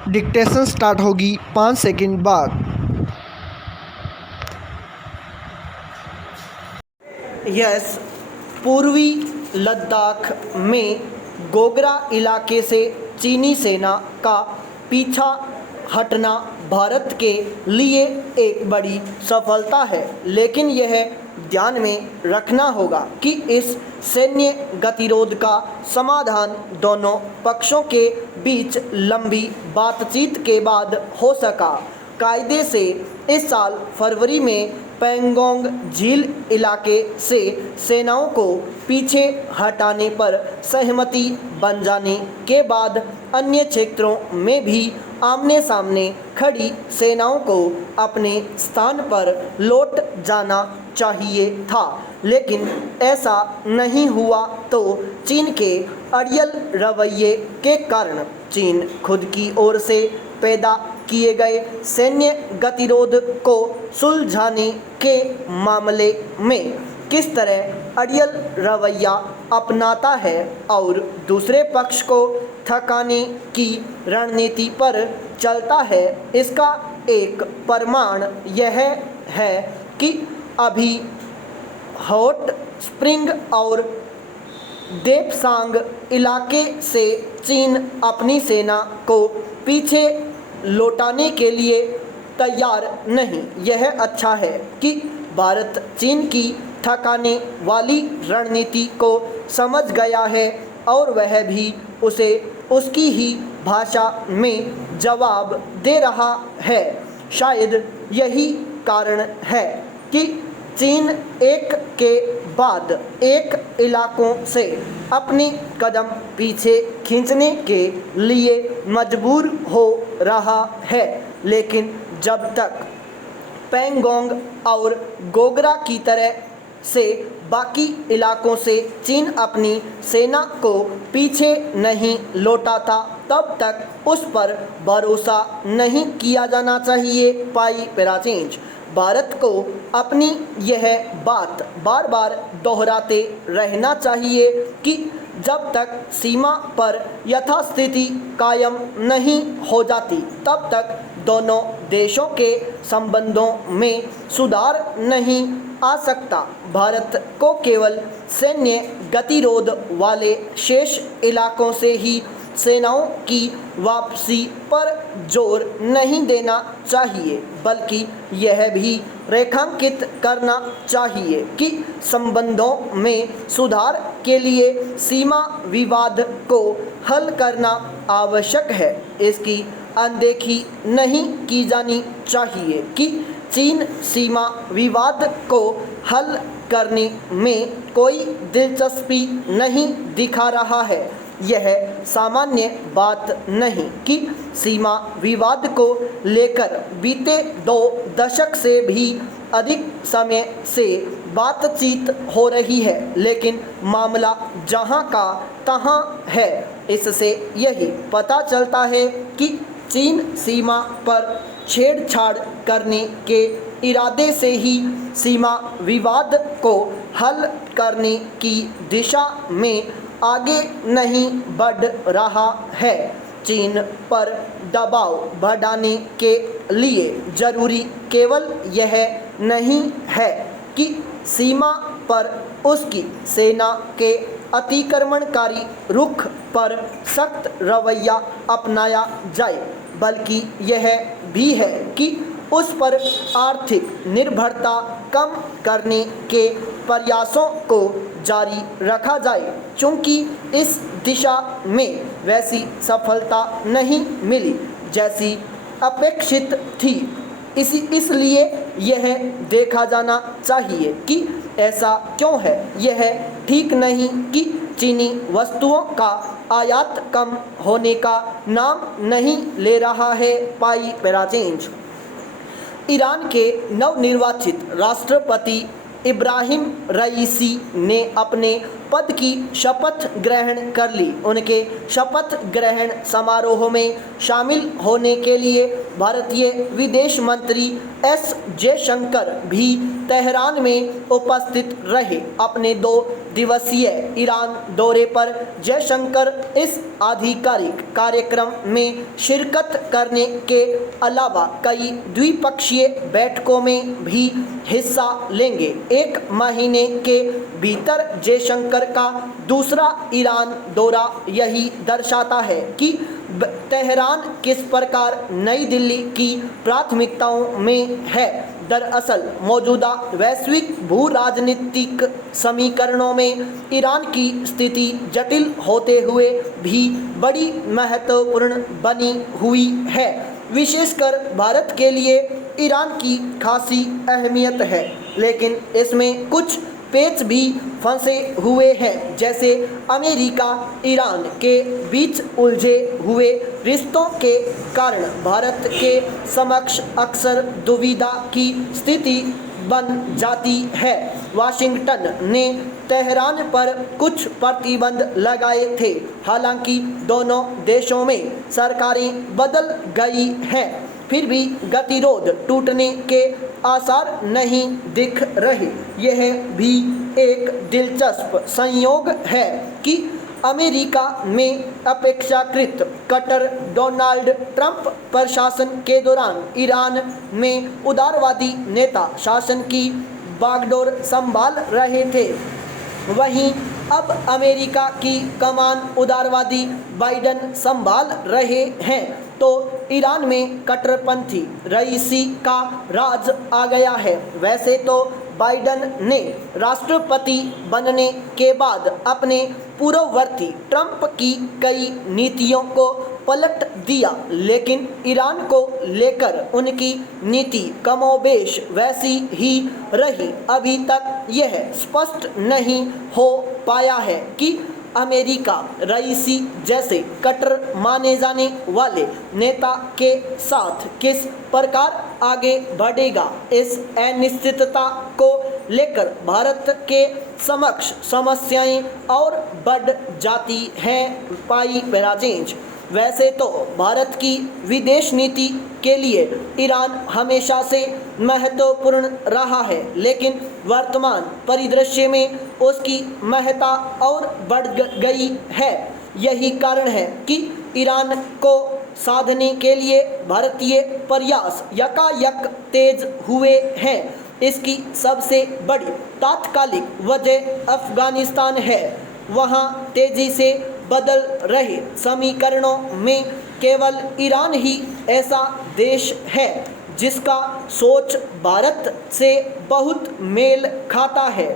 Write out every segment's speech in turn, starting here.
Dictation start होगी 5 second बाद। Yes, पूर्वी लद्दाख में गोगरा इलाके से चीनी सेना का पीछा हटना भारत के लिए एक बड़ी सफलता है, लेकिन यह ध्यान में रखना होगा कि इस सैन्य गतिरोध का समाधान दोनों पक्षों के बीच लंबी बातचीत के बाद हो सका। कायदे से इस साल फरवरी में पैंगोंग झील इलाके से सेनाओं को पीछे हटाने पर सहमति बन जाने के बाद अन्य क्षेत्रों में भी आमने सामने खड़ी सेनाओं को अपने स्थान पर लौट जाना चाहिए था, लेकिन ऐसा नहीं हुआ। तो चीन के अड़ियल रवैये के कारण चीन खुद की ओर से पैदा किए गए सैन्य गतिरोध को सुलझाने के मामले में किस तरह अड़ियल रवैया अपनाता है और दूसरे पक्ष को थकाने की रणनीति पर चलता है, इसका एक प्रमाण यह है कि अभी हॉट स्प्रिंग और देपसांग इलाके से चीन अपनी सेना को पीछे लौटाने के लिए तैयार नहीं। यह अच्छा है कि भारत चीन की थकाने वाली रणनीति को समझ गया है और वह भी उसे उसकी ही भाषा में जवाब दे रहा है। शायद यही कारण है कि चीन एक के बाद एक इलाकों से अपने कदम पीछे खींचने के लिए मजबूर हो रहा है, लेकिन जब तक पैंगोंग और गोगरा की तरह से बाकी इलाकों से चीन अपनी सेना को पीछे नहीं लौटाता, तब तक उस पर भरोसा नहीं किया जाना चाहिए। पाई पैराचेंज भारत को अपनी यह बात बार बार दोहराते रहना चाहिए कि जब तक सीमा पर यथास्थिति कायम नहीं हो जाती, तब तक दोनों देशों के संबंधों में सुधार नहीं आ सकता। भारत को केवल सैन्य गतिरोध वाले शेष इलाकों से ही सेनाओं की वापसी पर जोर नहीं देना चाहिए, बल्कि यह भी रेखांकित करना चाहिए कि संबंधों में सुधार के लिए सीमा विवाद को हल करना आवश्यक है। इसकी अनदेखी नहीं की जानी चाहिए कि चीन सीमा विवाद को हल करने में कोई दिलचस्पी नहीं दिखा रहा है। यह सामान्य बात नहीं कि सीमा विवाद को लेकर बीते 2 दशक से भी अधिक समय से बातचीत हो रही है, लेकिन मामला जहां का तहां है। इससे यही पता चलता है कि चीन सीमा पर छेड़छाड़ करने के इरादे से ही सीमा विवाद को हल करने की दिशा में आगे नहीं बढ़ रहा है। चीन पर दबाव बढ़ाने के लिए जरूरी केवल यह नहीं है कि सीमा पर उसकी सेना के अतिक्रमणकारी रुख पर सख्त रवैया अपनाया जाए, बल्कि यह भी है कि उस पर आर्थिक निर्भरता कम करने के प्रयासों को जारी रखा जाए। चूँकि इस दिशा में वैसी सफलता नहीं मिली जैसी अपेक्षित थी, इसलिए यह देखा जाना चाहिए कि ऐसा क्यों है। यह ठीक नहीं कि चीनी वस्तुओं का आयात कम होने का नाम नहीं ले रहा है। पाई पैराचेंज ईरान के नवनिर्वाचित राष्ट्रपति इब्राहिम रईसी ने अपने पद की शपथ ग्रहण कर ली। उनके शपथ ग्रहण समारोह में शामिल होने के लिए भारतीय विदेश मंत्री एस जयशंकर भी तेहरान में उपस्थित रहे। अपने 2 दिवसीय ईरान दौरे पर जयशंकर इस आधिकारिक कार्यक्रम में शिरकत करने के अलावा कई द्विपक्षीय बैठकों में भी हिस्सा लेंगे। 1 महीने के भीतर जयशंकर का दूसरा ईरान दौरा यही दर्शाता है कि तेहरान किस प्रकार नई दिल्ली की प्राथमिकताओं में है। दरअसल मौजूदा वैश्विक भू राजनीतिक समीकरणों में ईरान की स्थिति जटिल होते हुए भी बड़ी महत्वपूर्ण बनी हुई है। विशेषकर भारत के लिए ईरान की खासी अहमियत है, लेकिन इसमें कुछ पेच भी फंसे हुए हैं, जैसे अमेरिका ईरान के बीच उलझे हुए रिश्तों के कारण भारत के समक्ष अक्सर दुविधा की स्थिति बन जाती है। वाशिंगटन ने तेहरान पर कुछ प्रतिबंध लगाए थे, हालांकि दोनों देशों में सरकारें बदल गई हैं, फिर भी गतिरोध टूटने के आसार नहीं दिख रहे। यह भी एक दिलचस्प संयोग है कि अमेरिका में अपेक्षाकृत कट्टर डोनाल्ड ट्रंप प्रशासन के दौरान ईरान में उदारवादी नेता शासन की बागडोर संभाल रहे थे, वहीं अब अमेरिका की कमान उदारवादी बाइडन संभाल रहे हैं, तो ईरान में कट्टरपंथी रईसी का राज आ गया है। वैसे तो बाइडन ने राष्ट्रपति बनने के बाद अपने पूर्ववर्ती ट्रंप की कई नीतियों को पलट दिया, लेकिन ईरान को लेकर उनकी नीति कमोबेश वैसी ही रही। अभी तक यह स्पष्ट नहीं हो पाया है कि अमेरिका रईसी जैसे कट्टर माने जाने वाले नेता के साथ किस प्रकार आगे बढ़ेगा। इस अनिश्चितता को लेकर भारत के समक्ष समस्याएं और बढ़ जाती हैं। पाई बेराजेंज। वैसे तो भारत की विदेश नीति के लिए ईरान हमेशा से महत्वपूर्ण रहा है, लेकिन वर्तमान परिदृश्य में उसकी महत्ता और बढ़ गई है। यही कारण है कि ईरान को साधने के लिए भारतीय प्रयास यकायक तेज हुए हैं। इसकी सबसे बड़ी तात्कालिक वजह अफगानिस्तान है। वहाँ तेजी से बदल रहे समीकरणों में केवल ईरान ही ऐसा देश है जिसका सोच भारत से बहुत मेल खाता है।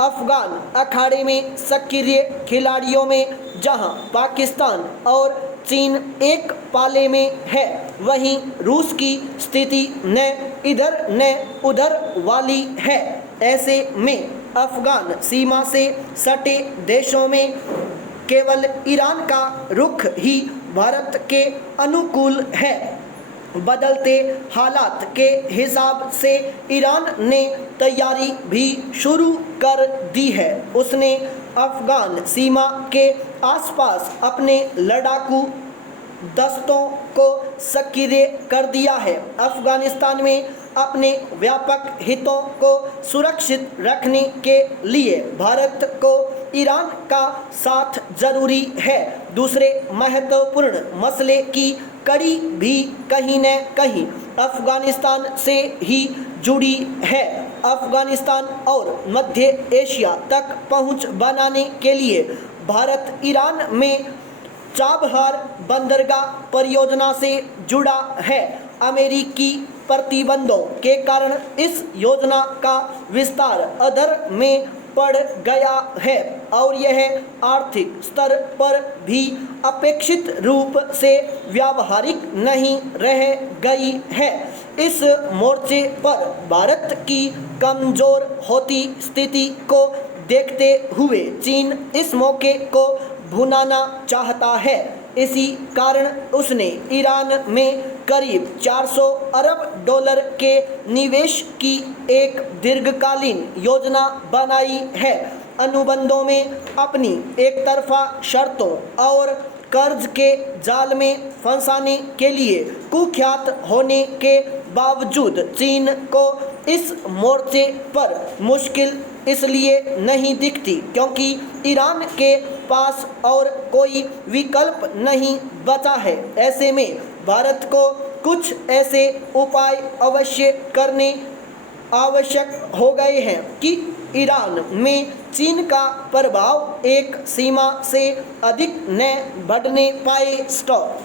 अफगान अखाड़े में सक्रिय खिलाड़ियों में जहां पाकिस्तान और चीन एक पाले में है, वहीं रूस की स्थिति न इधर न उधर वाली है। ऐसे में अफगान सीमा से सटे देशों में केवल ईरान का रुख ही भारत के अनुकूल है। बदलते हालात के हिसाब से ईरान ने तैयारी भी शुरू कर दी है। उसने अफगान सीमा के आसपास अपने लड़ाकू दस्तों को सक्रिय कर दिया है। अफगानिस्तान में अपने व्यापक हितों को सुरक्षित रखने के लिए भारत को ईरान का साथ जरूरी है। दूसरे महत्वपूर्ण मसले की कड़ी भी कहीं न कहीं अफगानिस्तान से ही जुड़ी है। अफगानिस्तान और मध्य एशिया तक पहुंच बनाने के लिए भारत ईरान में चाबहार बंदरगाह परियोजना से जुड़ा है। अमेरिकी प्रतिबंधों के कारण इस योजना का विस्तार अधर में पड़ गया है और यह आर्थिक स्तर पर भी अपेक्षित रूप से व्यावहारिक नहीं रह गई है। इस मोर्चे पर भारत की कमजोर होती स्थिति को देखते हुए चीन इस मौके को भुनाना चाहता है। इसी कारण उसने ईरान में करीब 400 अरब डॉलर के निवेश की एक दीर्घकालीन योजना बनाई है। अनुबंधों में अपनी एक तरफा शर्तों और कर्ज के जाल में फंसाने के लिए कुख्यात होने के बावजूद चीन को इस मोर्चे पर मुश्किल इसलिए नहीं दिखती क्योंकि ईरान के पास और कोई विकल्प नहीं बचा है। ऐसे में भारत को कुछ ऐसे उपाय अवश्य करने आवश्यक हो गए हैं कि ईरान में चीन का प्रभाव एक सीमा से अधिक न बढ़ने पाए। स्टॉप।